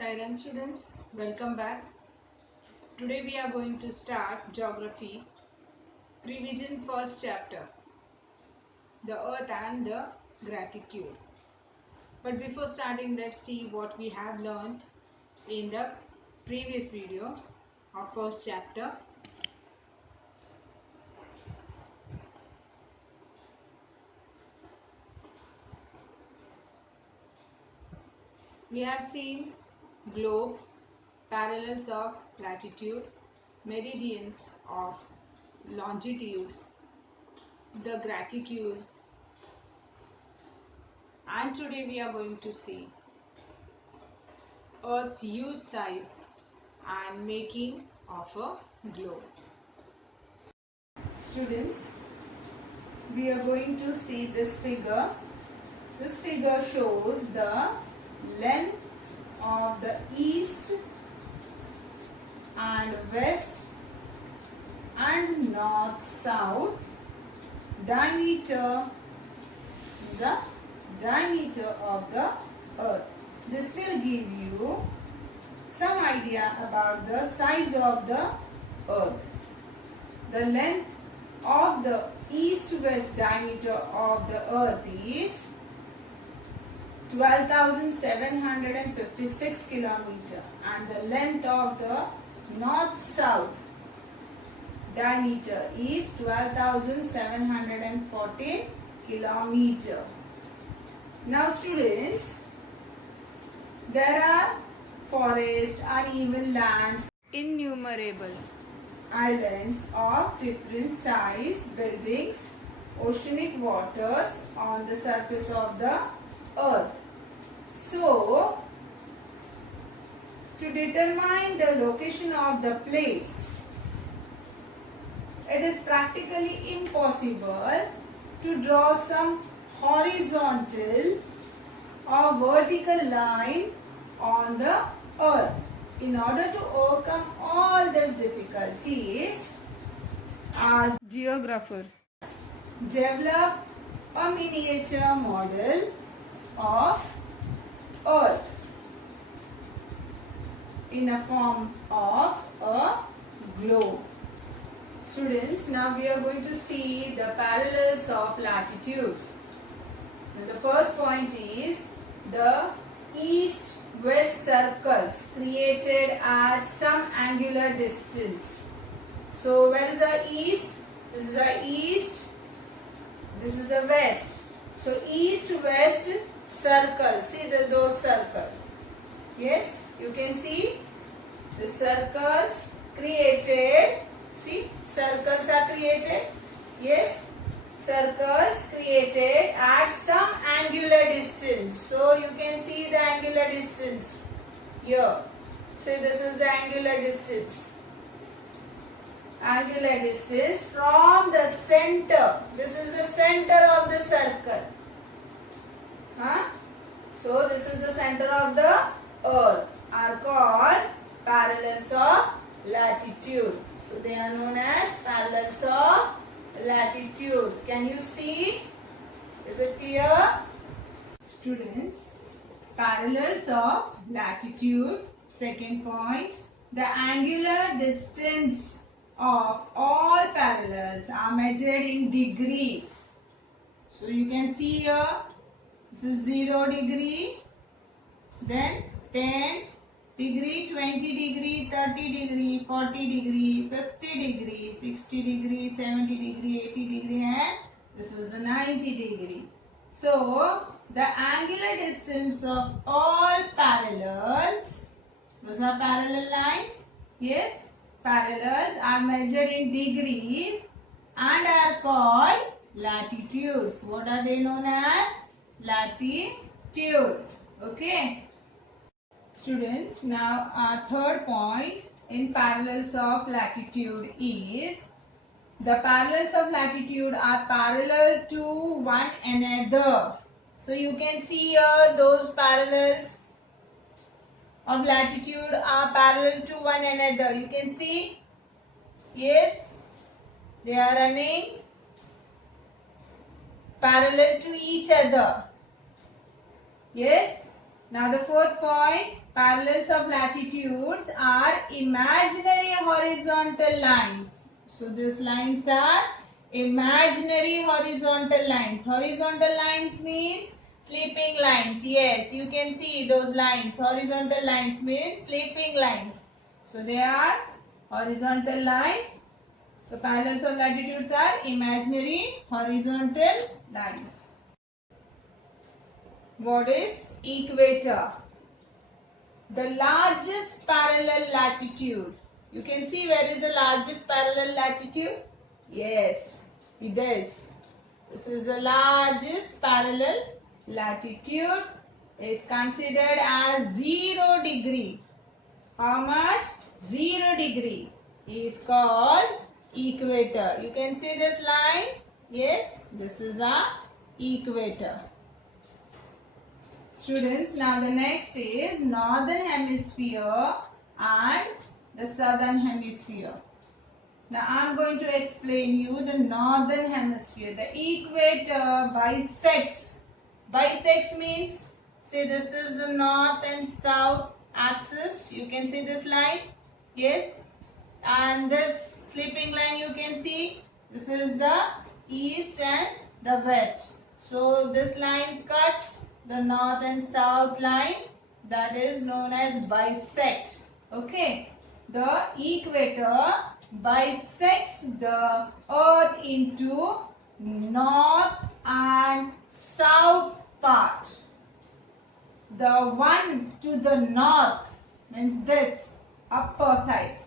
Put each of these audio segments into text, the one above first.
Siren students, welcome back. Today we are going to start Geography, Revision first chapter, the Earth and the Gratitude. But before starting, let's see what we have learned in the previous video of first chapter. We have seen globe, parallels of latitude, meridians of longitudes, the gratitude, and today we are going to see Earth's huge size and making of a globe. Students, we are going to see this figure. This figure shows the length of the east and west and north south diameter. This is the diameter of the earth. This will give you some idea about the size of the earth. The length of the east-west diameter of the earth is 12,756 kilometer and the length of the north-south diameter is 12,714 kilometer. Now students, there are forests, uneven lands, innumerable islands of different size, buildings, oceanic waters on the surface of the earth. So, to determine the location of the place, it is practically impossible to draw some horizontal or vertical line on the earth. In order to overcome all these difficulties, our geographers develop a miniature model of earth in a form of a globe. Students, now we are going to see the parallels of latitudes. Now the first point is the east-west circles created at some angular distance. So where is the east? This is the east. This is the west. So east-west circles. See those circles. Yes, you can see the circles created. See, circles are created. Yes, circles created at some angular distance. So you can see the angular distance here. So this is the angular distance. Angular distance from the center. This is the center of the circle. So this is the center of the earth. Are called parallels of latitude. So they are known as parallels of latitude. Can you see? Is it clear? Students, parallels of latitude. Second point, the angular distance of all parallels are measured in degrees. So you can see here, this is 0 degree, then 10 degree, 20 degree, 30 degree, 40 degree, 50 degree, 60 degree, 70 degree, 80 degree, and this is the 90 degree. So the angular distance of all parallels, those are parallel lines, yes, parallels are measured in degrees and are called latitudes. What are they known as? Latitude. Okay. Students, now our third point in parallels of latitude is the parallels of latitude are parallel to one another. So you can see here those parallels of latitude are parallel to one another. You can see, yes, they are running parallel to each other. Yes. Now the fourth point, parallels of latitudes are imaginary horizontal lines. So these lines are imaginary horizontal lines. Horizontal lines means sleeping lines. Yes, you can see those lines. Horizontal lines means sleeping lines. So they are horizontal lines. So parallels of latitudes are imaginary horizontal lines. What is equator? The largest parallel latitude. You can see where is the largest parallel latitude? Yes, it is. This is the largest parallel latitude. Is considered as 0 degree. How much? 0 degree is called equator. You can see this line. Yes, this is a equator. Students, now the next is northern hemisphere and the southern hemisphere. Now I am going to explain you the northern hemisphere. The equator bisects. Bisects means, say this is the north and south axis. You can see this line. Yes. And this sleeping line you can see. This is the east and the west. So this line cuts the north and south line, that is known as bisect. Okay. The equator bisects the earth into north and south part. The one to the north means this upper side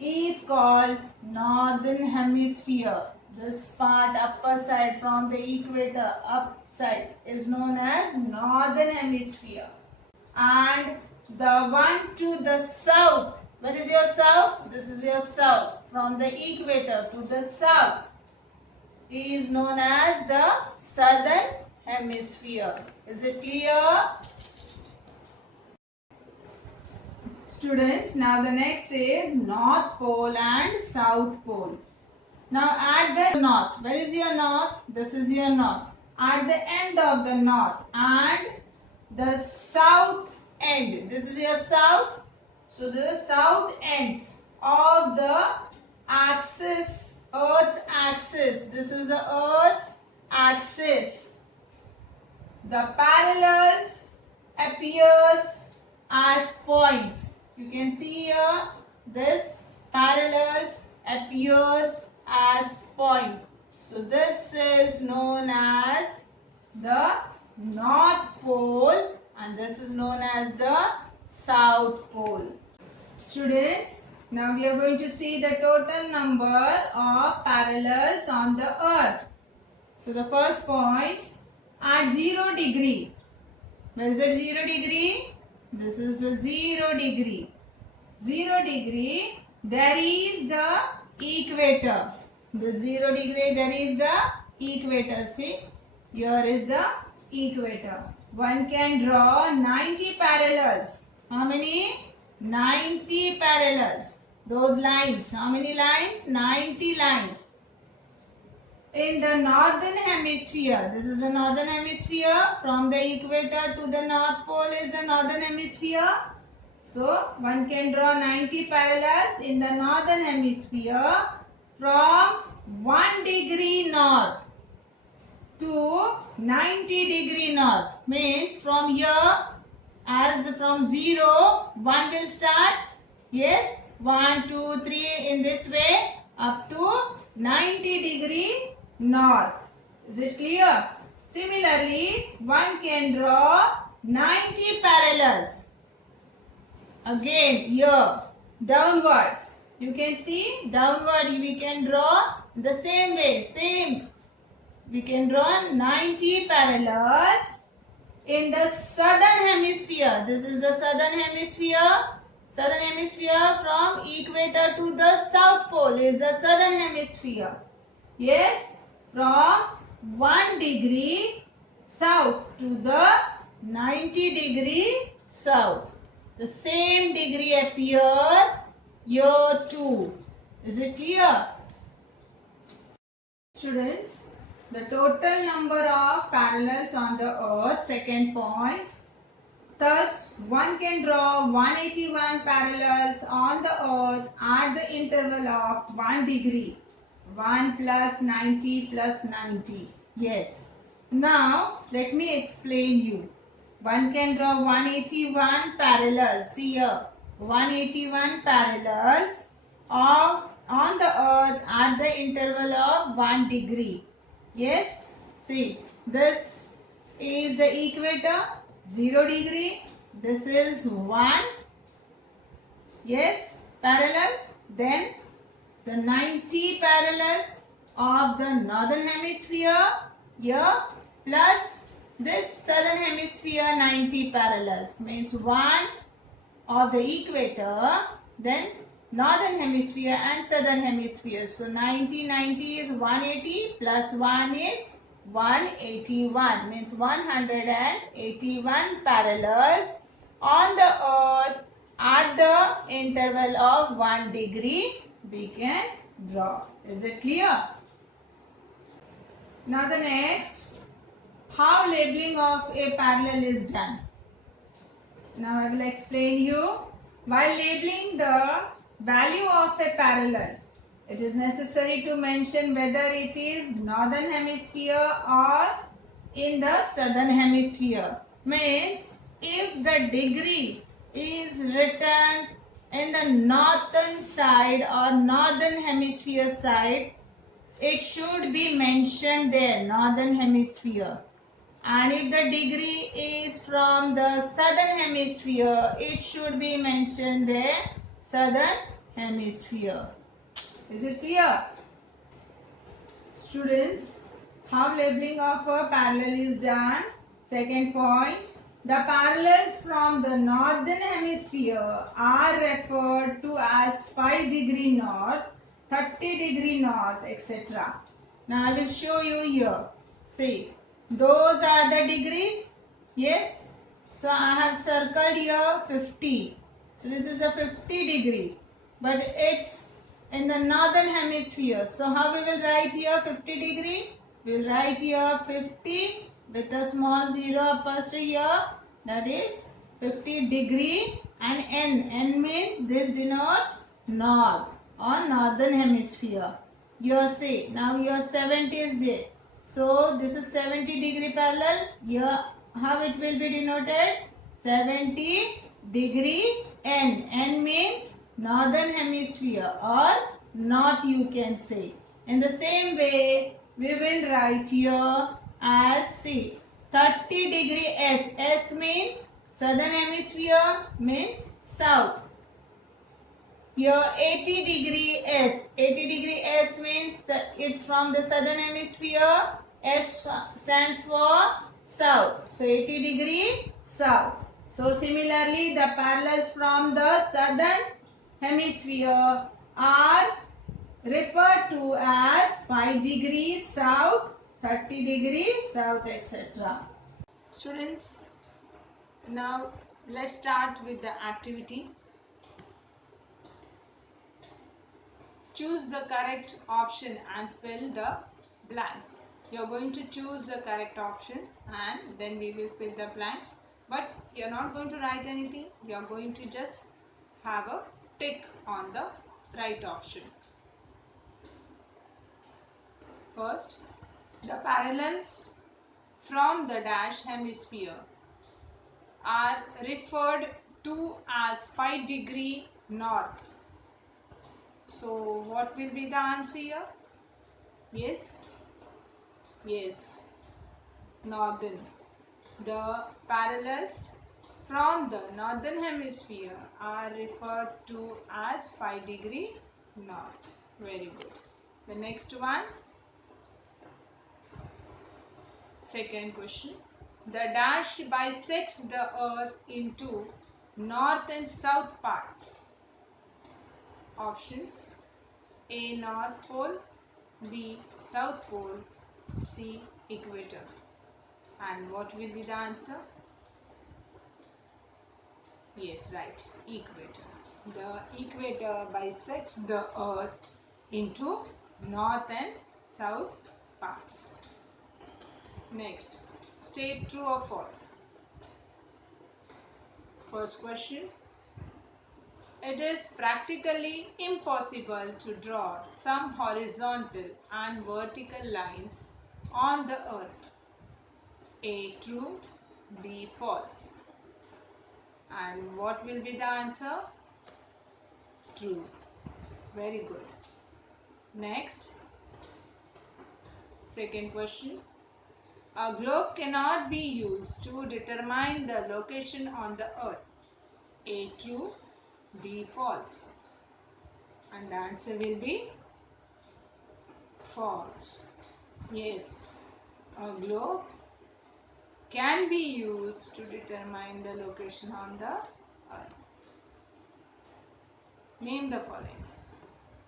is called northern hemisphere. This part upper side from the equator upside is known as northern hemisphere. And the one to the south, where is your south? This is your south. From the equator to the south is known as the southern hemisphere. Is it clear? Students, now the next is North Pole and South Pole. Now at the north, where is your north? This is your north. At the end of the north and the south end, this is your south. So the south ends of the axis, earth's axis. This is the earth's axis. The parallels appears as points. You can see here this parallels appears as point. So this is known as the North Pole and this is known as the South Pole. Students, now we are going to see the total number of parallels on the earth. So the first point, at 0 degree. Where is it 0 degree? This is the 0 degree. 0 degree, there is the equator. The 0 degree, there is the equator. See, here is the equator. One can draw 90 parallels. How many? 90 parallels. Those lines. How many lines? 90 lines. In the northern hemisphere, this is the northern hemisphere. From the equator to the north pole is the northern hemisphere. So one can draw 90 parallels in the northern hemisphere from 1 degree north to 90 degree north. Means from here, as from 0, 1 will start. Yes, 1, 2, 3 in this way up to 90 degree north. Is it clear? Similarly, one can draw 90 parallels. Again, here, downwards. You can see downward we can draw the same way. Same. We can draw 90 parallels in the southern hemisphere. This is the southern hemisphere. Southern hemisphere from equator to the south pole is the southern hemisphere. Yes. From 1 degree south to the 90 degree south. The same degree appears here too. Is it clear? Students, the total number of parallels on the earth, second point, Thus, one can draw 181 parallels on the earth at the interval of 1 degree. 1 plus 90 plus 90. Yes. Now, let me explain you. One can draw 181 parallels. See here. 181 parallels of on the earth at the interval of 1 degree. Yes. See, this is the equator, 0 degree. This is 1. Yes, parallel. Then the 90 parallels of the northern hemisphere here plus this southern hemisphere 90 parallels means 1 of the equator, then northern hemisphere and southern hemisphere. So 90 is 180 plus 1 is 181 means 181 parallels on the earth at the interval of 1 degree we can draw. Is it clear? Now the next, how labeling of a parallel is done. Now I will explain you. While labeling the value of a parallel, it is necessary to mention whether it is northern hemisphere or in the southern hemisphere. Means if the degree is written in the northern side or northern hemisphere side, it should be mentioned there, northern hemisphere. And if the degree is from the southern hemisphere, it should be mentioned there, southern hemisphere. Is it clear? Students, how labeling of a parallel is done? Second point, the parallels from the northern hemisphere are referred to as 5 degree north, 30 degree north, etc. Now I will show you here. See, those are the degrees. Yes. So I have circled here 50. So this is a 50 degree. But it's in the northern hemisphere. So how we will write here 50 degree? We will write here 50 with a small 0 apostrophe here. That is 50 degree and N. N means this denotes north or northern hemisphere. Your say. Now your 70 is there. So this is 70 degree parallel. Here how it will be denoted? 70 degree N. N means northern hemisphere or north you can say. In the same way we will write here as see 30 degree S. S means southern hemisphere means south. Here 80 degree S. 80 degree S means it's from the southern hemisphere. S stands for south. So 80 degree south. So similarly the parallels from the southern hemisphere are referred to as 5 degrees south, 30 degrees south, etc. Students, now let's start with the activity. Choose the correct option and fill the blanks. You are going to choose the correct option and then we will fill the blanks. But you are not going to write anything. You are going to just have a tick on the right option. First, the parallels from the dash hemisphere are referred to as 5 degree north. So what will be the answer here? Yes? Yes. Northern. The parallels from the northern hemisphere are referred to as 5 degree north. Very good. The next one. Second question. The dash bisects the earth into north and south parts. Options: A. North Pole, B. South Pole, C. Equator. And what will be the answer? Yes, right. Equator. The equator bisects the earth into north and south parts. Next, state true or false. First question. It is practically impossible to draw some horizontal and vertical lines on the earth. A. True. B. False. And what will be the answer? True. Very good. Next. Second question. A globe cannot be used to determine the location on the earth. A. True. B. False. And the answer will be false. Yes, a globe can be used to determine the location on the earth. Name the following.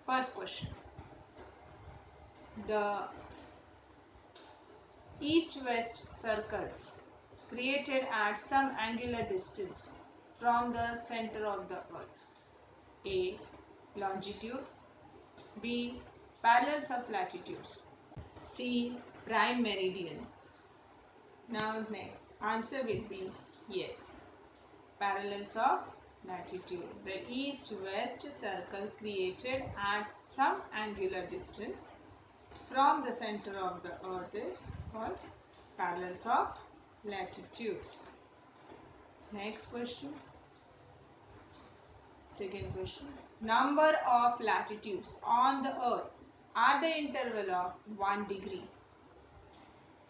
First question. The east-west circles created at some angular distance from the center of the earth. A. Longitude. B. Parallels of latitudes. C. Prime meridian. Now the answer will be yes. Parallels of latitude. The east-west circle created at some angular distance from the center of the earth is called parallels of latitudes. Next question. Second question. Number of latitudes on the earth at the interval of 1 degree.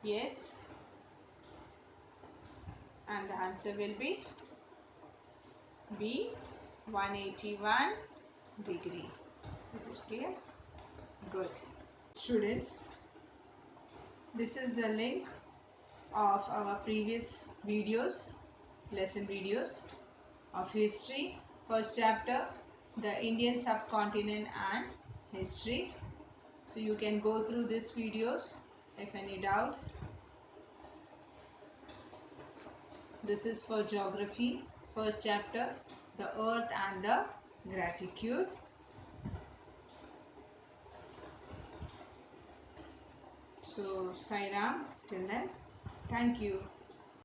Yes. And the answer will be B. 181 degree. Is it clear? Good. Students, this is the link of our previous videos, lesson videos of history. First chapter, the Indian subcontinent and history. So you can go through these videos if any doubts. This is for geography, first chapter, the earth and the gratitude. So, Sai Ram, till then, thank you.